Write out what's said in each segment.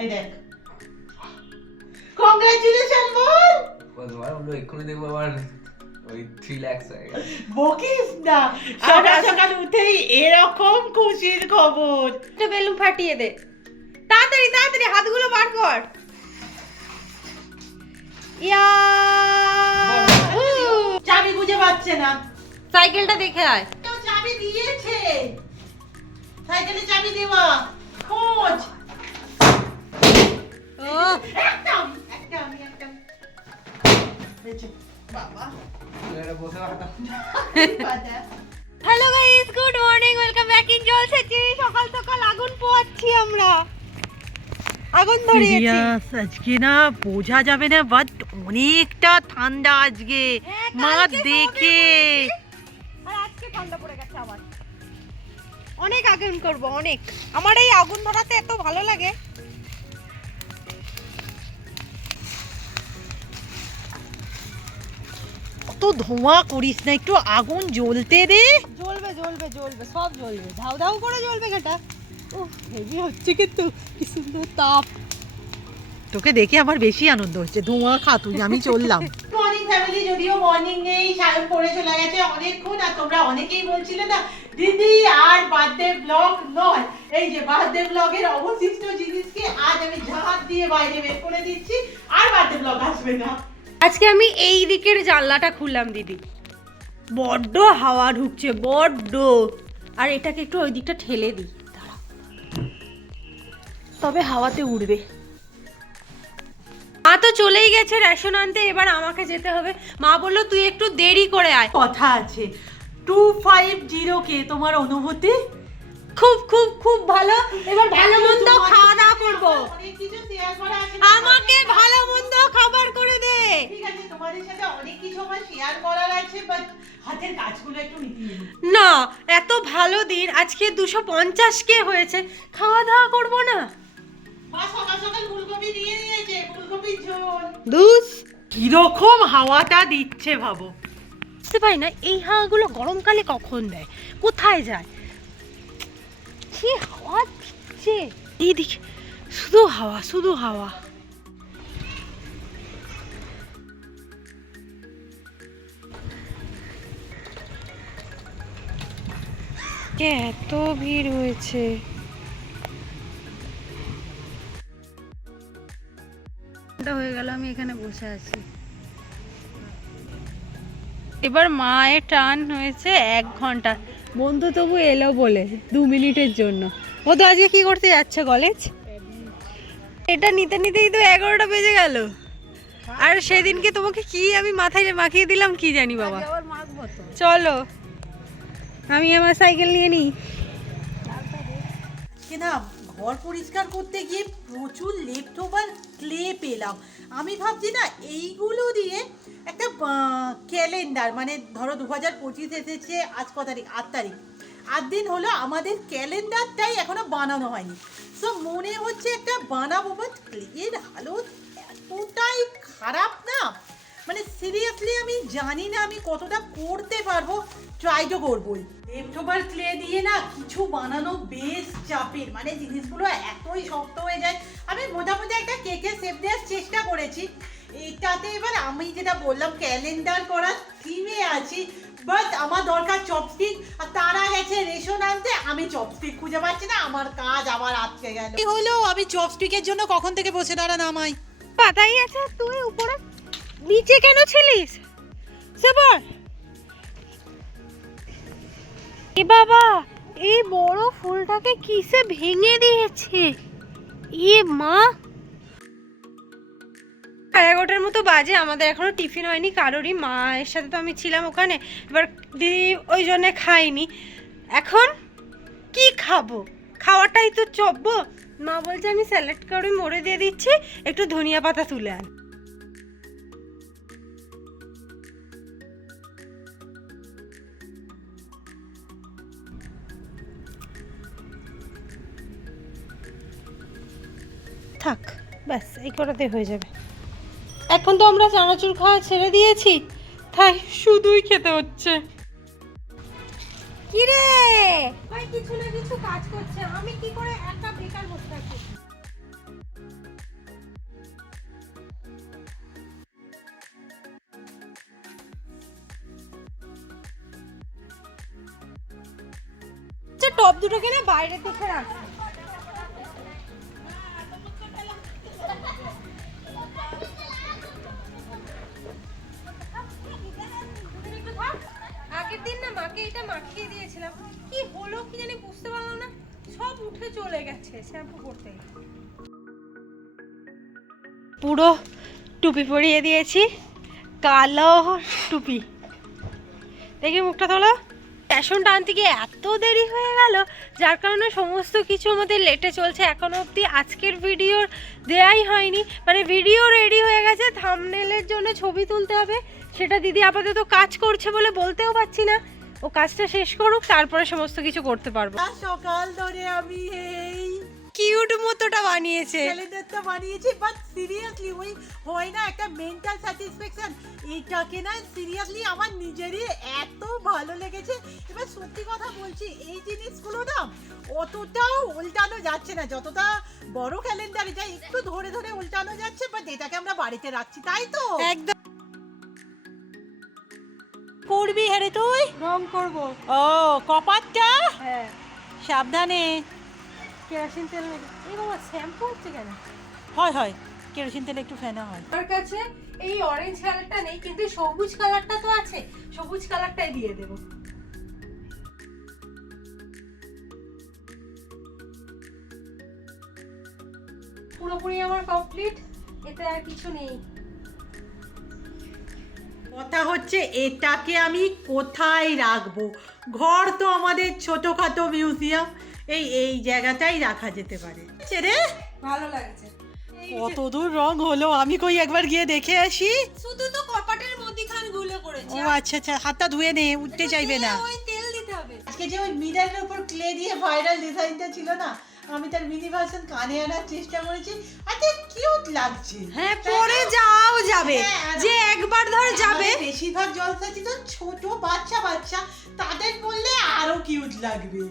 এই দেখ। কংগ্রাচুলেশন বল। কতবার বলল এক্ষুনি দেখব আবার ওই থ্রি ল্যাক্স হয়ে গেছে। বকিস না। সকাল সকাল উঠেই এরকম খুশির খবর। একটা বেলুন ফাটিয়ে দে। তাড়াতাড়ি তাড়াতাড়ি হাতগুলো বার কর। ইয়া। চাবি খুঁজে পাচ্ছে না। সাইকেলটা দেখে আয়। তো চাবি দিয়েছে। সাইকেলে চাবি দেওয়া। খোঁজ। একটা আমি। দেখছ? বাবা। Hello guys good morning welcome back in জলসেচি সকাল সকাল আগুন পোয়াচ্ছি আমরা। আগুন ধরিয়েছি। আজকে না বোঝা যাবে না বাট অনেকটা ঠান্ডা আজকে। হ্যাঁ, মা দেখে। আর আজকে ঠান্ডা পড়ে গেছে আবার অনেক আগুন করব অনেক। আমার এই আগুন ধরাতে এত ভালো লাগে। অত ধোঁয়া করিস না একটু আগুন জ্বলতে দে। জ্বলবে জ্বলবে জ্বলবে সব জ্বলবে। ধাউ ধাউ করে জ্বলবে ঘাটা উফ হেভি হচ্ছে কিন্তু কি সুন্দর তাপ। তোকে দেখে আমার বেশি আনন্দ হচ্ছে ধোঁয়া খা তুই আমি চললাম। মর্নিং ফ্যামিলি যদিও মর্নিং নেই সায়ন পড়ে চলে গেছে অনেকক্ষণ আর তোমরা অনেকেই বলছিলে না দিদি আর বার্থডে ব্লগ নয়। এই যে বার্থডে ব্লগের অবশিষ্ট জিনিসকে আজ আমি ঝাঁট দিয়ে বাইরে বের করে দিচ্ছি আর বার্থডে ব্লগ আসবে না। আজকে আমি এই দিকের জানলাটা খুললাম দিদি। বড্ড হাওয়া ঢুকছে বড্ড। আর এটাকে একটু ওই দিকটা ঠেলে দিই। তবে হাওয়াতে উড়বে। মা তো চলেই গেছে রেশন আনতে এবার আমাকে যেতে হবে। মা বলল তুই একটু দেরি করে আয়। কথা আছে। টু ফাইভ জিরো কে তোমার অনুভূতি? খুব খুব খুব ভালো। এবার ভালো মন্দ খাওয়া দাওয়া করব। কিছু শেয়ার করা এত ভালো দিন আজকে দুশো পঞ্চাশ কে হয়েছে? খাওয়া দাওয়া করব না? মা সকাল সকাল ফুলকপি দিয়ে নিয়েছে ফুলকপির ঝোল। দুস। কীরকম হাওয়াটা দিচ্ছে ভাবো। বুঝতে পারি না এই হাওয়াগুলো গরমকালে কখন দেয়? কোথায় যায়? কি হাওয়া দিচ্ছে? এইদিকে শুধু হাওয়া শুধু হাওয়া। এত ভিড় হয়েছে। হয়ে গেল আমি এখানে বসে আছি। এবার মায়ের টান হয়েছে এক ঘণ্টা। বন্ধু তবু এলো বলে দু মিনিটের জন্য। ও তো আজকে কি করতে যাচ্ছে কলেজ এটা নিতে নিতেই তো এগারোটা বেজে গেল। আর সেদিনকে তোমাকে কি আমি মাথায় মাখিয়ে দিলাম কি জানি বাবা। চলো। আমি আমার সাইকেল নিয়ে নিই। না ঘর পরিষ্কার করতে গিয়ে প্রচুর লেফট ওভার ক্লে পেলাম। আমি ভাবছি না এইগুলো দিয়ে একটা ক্যালেন্ডার মানে ধরো দু হাজার পঁচিশ এসেছে, আজ ক তারিখ? আট তারিখ। আট দিন হলো আমাদের ক্যালেন্ডারটাই এখনও বানানো হয়নি। সো মনে হচ্ছে একটা বানাবো বাট ক্লের হালত এতটাই খারাপ না। মানে সিরিয়াসলি আমি জানি না আমি কতটা করতে পারব। ট্রাই তো করবোই। লেফট ক্লে দিয়ে না কিছু বানানো বেশ চাপের। মানে জিনিসগুলো এতই শক্ত হয়ে যায়। আমি মোটামুটি একটা কেকের শেপ দেওয়ার চেষ্টা করেছি। এটাতে এবার আমি যেটা বললাম ক্যালেন্ডার করার থিমে আছি। বাট আমার দরকার চপস্টিক আর তারা গেছে রেশন আনতে আমি চপস্টিক খুঁজে পাচ্ছি না। আমার কাজ আবার আটকে গেল। কি হলো? আমি চপস্টিকের জন্য কখন থেকে বসে দাঁড়া নামাই? পাতাই আছে তুই উপরে। নিচে কেন ছিলিস? সেবার এ বাবা, এই বড় ফুলটাকে কিসে ভেঙে দিয়েছে? ইয়ে মা। সাড়ে এগারোটার মতো বাজে, আমাদের এখনও টিফিন হয়নি, কারোরই মায়ের সাথে তো আমি ছিলাম ওখানে, এবার দিদি ওই জন্য খাইনি এখন কি খাব? খাওয়াটাই তো চব্বো মা বলছে আমি স্যালাড করে মোড়ে দিয়ে দিচ্ছি, একটু ধনিয়া পাতা তুলে আন। থাক। ব্যাস এই করাতে হয়ে যাবে। এখন তো আমরা চানাচুর খাওয়া ছেড়ে দিয়েছি তাই শুধুই খেতে হচ্ছে। কিরে? ভাই কিছু না কিছু কাজ করছে। আমি কি করে একটা বেকার বসে থাকি? টপ দুটো কিনে বাইরে দিকে রাখ। মাকে এটা মাখিয়ে দিয়েছিলাম। কি হলো কি জানি বুঝতে পারলাম না। সব উঠে চলে গেছে শ্যাম্পু করতে। পুরো টুপি পরিয়ে দিয়েছি। কালো টুপি। দেখি মুখটা তোলো। ফ্যাশনটা আনতে গিয়ে এত দেরি হয়ে গেল, যার কারণে সমস্ত কিছু আমাদের লেটে চলছে। এখনও অবধি আজকের ভিডিওর দেয়াই হয়নি। মানে ভিডিও রেডি হয়ে গেছে থামনেলের জন্য ছবি তুলতে হবে। সেটা দিদি আপাতত কাজ করছে বলে বলতেও পারছি না। ও কাজটা শেষ করুক তারপরে সমস্ত কিছু করতে পারব। আর সকাল ধরে আমি এই কিউট মতোটা বানিয়েছে। ক্যালেন্ডারটা বানিয়েছি বাট সিরিয়াসলি ওই হয় না একটা মেন্টাল স্যাটিসফ্যাকশন এইটাকে না সিরিয়াসলি আমার নিজেরই এত ভালো লেগেছে। এবার সত্যি কথা বলছি এই জিনিসগুলো না অতটাও উল্টানো যাচ্ছে না। যতটা বড় ক্যালেন্ডারে যায় একটু ধরে ধরে উল্টানো যাচ্ছে বাট এটাকে আমরা বাড়িতে রাখছি তাই তো? একদম। করবি হ্যাঁ তুই? রং করব। ও কপারটা হ্যাঁ। সাবধানে। কেরোসিন তেল এই বাবা শ্যাম্পু হচ্ছে কেন? হয় হয়। কেরোসিন তেল একটু ফেনা হয়। আমার কাছে এই অরেঞ্জ কালারটা নেই কিন্তু সবুজ কালারটা তো আছে। সবুজ কালারটাই দিয়ে দেবো। পুরোপুরি আমার কমপ্লিট এতে আর কিছু নেই। কথা হচ্ছে এটাকে আমি কোথায় রাখব? ঘর তো আমাদের ছোটখাটো মিউজিয়াম এই এই জায়গাটাই রাখা যেতে পারে। রে! ভালো লাগছে। এই যে- কত দূর রং হলো? আমি কই একবার গিয়ে দেখে আসি? শুধু তো কপাটের মধ্যিখানগুলো করেছি। ও আচ্ছা আচ্ছা হাতটা ধুয়ে নে উঠতে চাইবে না। ওই তেল দিতে হবে। আজকে যে ওই মিরারের উপর ক্লে দিয়ে ভাইরাল ডিজাইনটা ছিল না আমি তার মিনি ভার্সন কানে আনার চেষ্টা করেছি। আরে কিউট লাগছে। হ্যাঁ পরে না? যাও যাবে। হ্যাঁ, যে একবার ধর যাবে। বেশিরভাগ বেশিরভাগ জলসাচি তো ছোট বাচ্চা বাচ্চা তাদের বললে আরও কিউট লাগবে।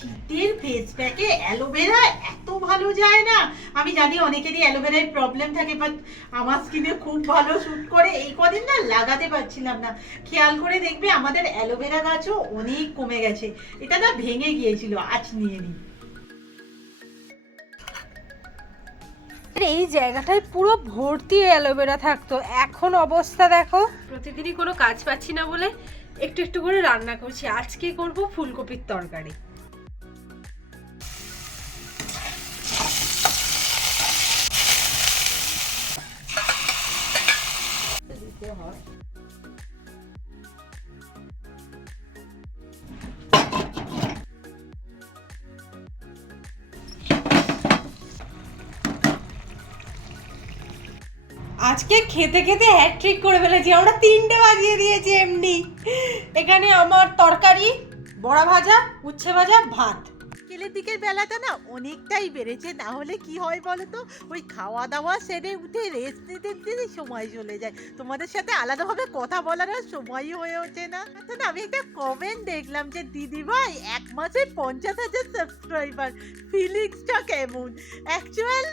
শীতের ফেস প্যাকে অ্যালোভেরা এত ভালো যায় না। আমি জানি অনেকেরই অ্যালোভেরায় প্রবলেম থাকে বাট আমার স্কিনে খুব ভালো শুট করে। এই কদিন না লাগাতে পারছিলাম না। খেয়াল করে দেখবে আমাদের অ্যালোভেরা গাছও অনেক কমে গেছে। এটা না ভেঙে গিয়েছিল আজ নিয়ে নিই। এই জায়গাটায় পুরো ভর্তি অ্যালোভেরা থাকতো। এখন অবস্থা দেখো। প্রতিদিনই কোনো কাজ পাচ্ছি না বলে একটু একটু করে রান্না করছি। আজকে করব ফুলকপির তরকারি। আজকে খেতে খেতে হ্যাট্রিক করে ফেলেছি, আমরা তিনটে বাজিয়ে দিয়েছি এমনি। এখানে আমার তরকারি, বড়া ভাজা, উচ্ছে ভাজা, ভাত। দিকের বেলাটা না অনেকটাই বেড়েছে। না হলে কি হয় বলো তো ওই খাওয়া দাওয়া সেরে উঠে রেস্ট নিতে নিতে সময় চলে যায়। তোমাদের সাথে আলাদাভাবে কথা বলার আর সময়ই হয়ে ওঠে না। তো না, আমি একটা কমেন্ট দেখলাম যে দিদি ভাই এক মাসে পঞ্চাশ হাজার সাবস্ক্রাইবার ফিলিংসটা কেমন? অ্যাকচুয়াল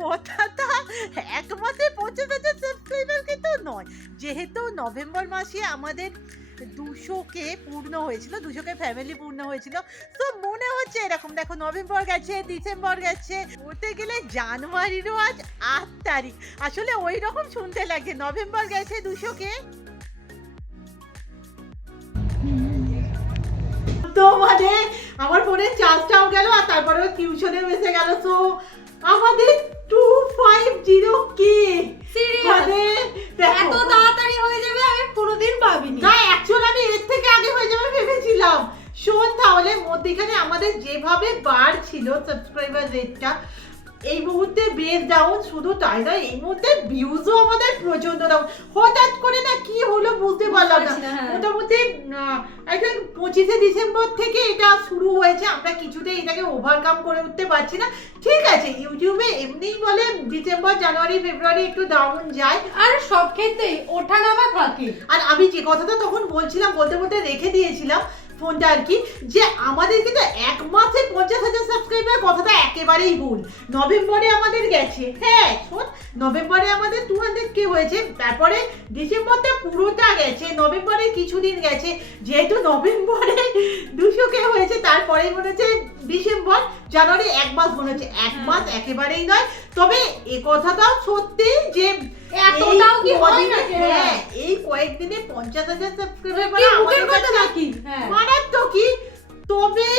কথাটা, এক মাসে পঞ্চাশ হাজার সাবস্ক্রাইবার কিন্তু নয়। যেহেতু নভেম্বর মাসে আমাদের দুশোকে পূর্ণ হয়েছিল দুশোকে ফ্যামিলি পূর্ণ হয়েছিল। তো মনে হচ্ছে এরকম দেখো নভেম্বর গেছে ডিসেম্বর গেছে বলতে গেলে জানুয়ারিরও আজ আট তারিখ। আসলে ওই রকম শুনতে লাগে নভেম্বর গেছে দুশোকে। তো মানে আমার ফোনে চার্জটাও গেল আর তারপরে টিউশনে এসে গেল। তো আমাদের টু ফাইভ জিরো কে মানে এত তাড়াতাড়ি হয়ে যাবে আমি কোনোদিন ভাবিনি না অ্যাকচুয়ালি আমি এর থেকে আগে হয়ে যাবে ভেবেছিলাম শোন তাহলে মধ্যেখানে আমাদের যেভাবে বার ছিল সাবস্ক্রাইবার রেটটা এই মুহূর্তে বেস ডাউন শুধু তাই নয় এই মুহূর্তে ভিউজও আমাদের প্রচণ্ড ডাউন হঠাৎ করে না কি হলো বুঝতে পারলাম না। হ্যাঁ। মোটামুটি থিঙ্ক পঁচিশে ডিসেম্বর থেকে এটা শুরু হয়েছে। আমরা কিছুতেই এটাকে ওভারকাম করে উঠতে পারছি না। ঠিক আছে ইউটিউবে এমনিই বলে ডিসেম্বর জানুয়ারি ফেব্রুয়ারি একটু ডাউন যায়। আর সব ক্ষেত্রেই ওঠা নামা থাকে। আর আমি যে কথাটা তখন বলছিলাম বলতে বলতে রেখে দিয়েছিলাম ফোনটা আর কি, যে আমাদের কিন্তু এক মাসে পঞ্চাশ হাজার সাবস্ক্রাইবার কথাটা একেবারেই ভুল। নভেম্বরে আমাদের গেছে। হ্যাঁ শোন, নভেম্বরে আমাদের টু হান্ড্রেড কে হয়েছে, তারপরে ডিসেম্বরটা পুরোটা গেছে, নভেম্বরে কিছুদিন গেছে, যেহেতু নভেম্বরে দুশো কে হয়েছে তারপরে মনে হচ্ছে ডিসেম্বর জানুয়ারি এক মাস মনে হচ্ছে এক মাস একেবারেই নয়। তবে এ কথাটাও সত্যি যে এতটাও কি হয় না হ্যাঁ এই কয়েকদিনে পঞ্চাশ হাজার সাবস্ক্রাইবার কি? নাকি হ্যাঁ মারাত্মকই তবে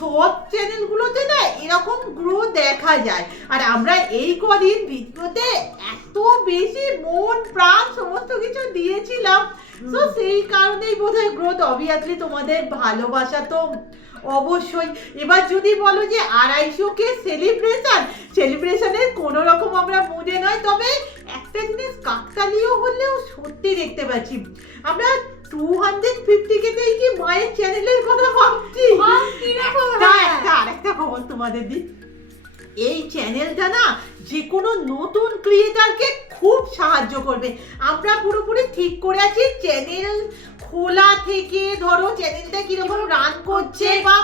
সব চ্যানেলগুলোতে না এরকম গ্রো দেখা যায়। আর আমরা এই কদিন ভিডিওতে এত বেশি মন প্রাণ সমস্ত কিছু দিয়েছিলাম। তো সেই কারণেই বোধহয় গ্রোথ অবভিয়াসলি তোমাদের ভালোবাসা তো অবশ্যই। এবার যদি বলো যে আড়াইশো কে সেলিব্রেশন সেলিব্রেশনের কোনো রকম আমরা মুডে নয় তবে একটা জিনিস কাকতালীয় হলেও সত্যি দেখতে পাচ্ছি। আমরা টু হান্ড্রেড ফিফটি কেতেই কি মায়ের চ্যানেলের কথা ভাবছি? একটা একটা আরেকটা খবর তোমাদের দিই। এই চ্যানেলটা না যে কোনো নতুন ক্রিয়েটারকে খুব সাহায্য করবে। আমরা পুরোপুরি ঠিক করে আছি চ্যানেল খোলা থেকে ধরো চ্যানেলটা কীরকম রান করছে বা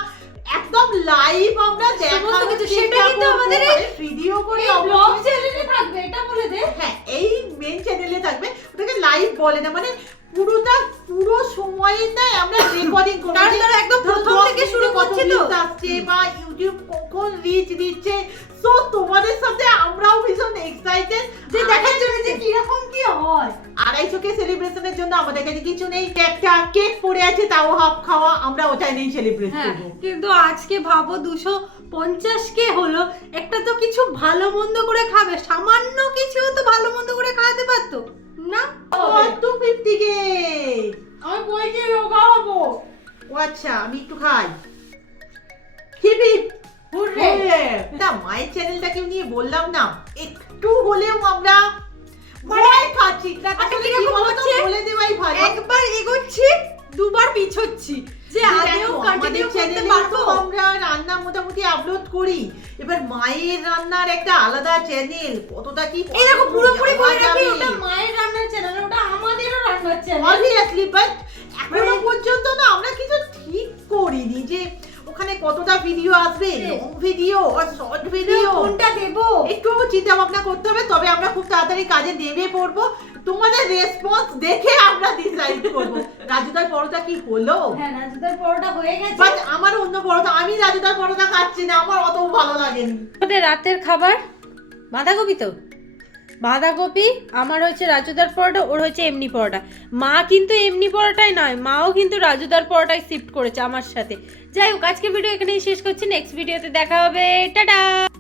একদম লাইভ আমরা দেখাবো কিছু, সেটা কিন্তু আমাদের মানে ভিডিও করে ব্লগ চ্যানেলে থাকবে এটা বলে দে। হ্যাঁ এই মেন চ্যানেলে থাকবে। ওটাকে লাইভ বলে না মানে পুরোটা পুরো সময়টাই আমরা রেকর্ডিং করব। তার যে একদম প্রথম থেকে শুরু করছি তো। আসছে বা ইউটিউব কখন রিচ দিচ্ছে। সো তোমাদের সাথে আমরাও ভীষণ এক্সাইটেড যে দেখার জন্য যে কীরকম কি হয়। আড়াইশো কে সেলিব্রেশনের জন্য আমাদের কাছে কিছু নেই। একটা কেক পড়ে আছে তাও হাফ খাওয়া। আমরা ওটাই নেই সেলিব্রেট করব। কিন্তু আজকে ভাবো দুশো পঞ্চাশ কে হলো একটা তো কিছু ভালো মন্দ করে খাবে। সামান্য কিছু তো ভালো মন্দ করে খাওয়াতে পারতো না? ফিফটি কে আমি বইকে রোগা হব ও আচ্ছা আমি একটু খাই। Hip hip hurray. না মায়ের চ্যানেলটাকে নিয়ে বললাম না একটু হলেও আমরা ভয় খাচ্ছি। আসলে কি হচ্ছে? বলে দেওয়াই ভালো। একবার এগোচ্ছি দুবার পিছোচ্ছি। যে দেখো, কন্টিনিউ করতে পারব। আমরা রান্না মোটামুটি আপলোড করি। এবার মায়ের রান্নার একটা আলাদা চ্যানেল কতটা কি দেখো পুরোপুরি বলে রাখি ওটা মায়ের রান্নার চ্যানেল ওটা রান্নার অবভিয়াসলি বাট এখনও মানে- পর্যন্ত না আমরা কিছু ঠিক করিনি যে ওখানে কতটা ভিডিও আসবে। লং ভিডিও আর শর্ট ভিডিও কোনটা দেবো? একটু চিন্তা ভাবনা করতে হবে তবে আমরা খুব তাড়াতাড়ি কাজে নেমে পড়ব। তোমাদের রেসপন্স দেখে আমরা ডিসাইড করব। রাজুদার পরোটা কি হলো? হ্যাঁ নাজুদার পরোটা হয়ে গেছে। বাট আমার অন্য পরোটা আমি রাজুদার পরোটা খাচ্ছি না আমার অত ভালো লাগেনি। রাতের খাবার বাঁধাকপি তো। বাঁধাকপি, আমার হচ্ছে রাজুদার পরোটা, ওর হচ্ছে এমনি পরোটা। মা কিন্তু এমনি পরোটাই নয়, মাও কিন্তু রাজুদার পরোটাই শিফট করেছে আমার সাথে। যাই হোক আজকে ভিডিও এখানেই শেষ করছি নেক্সট ভিডিওতে দেখা হবে, টাটা!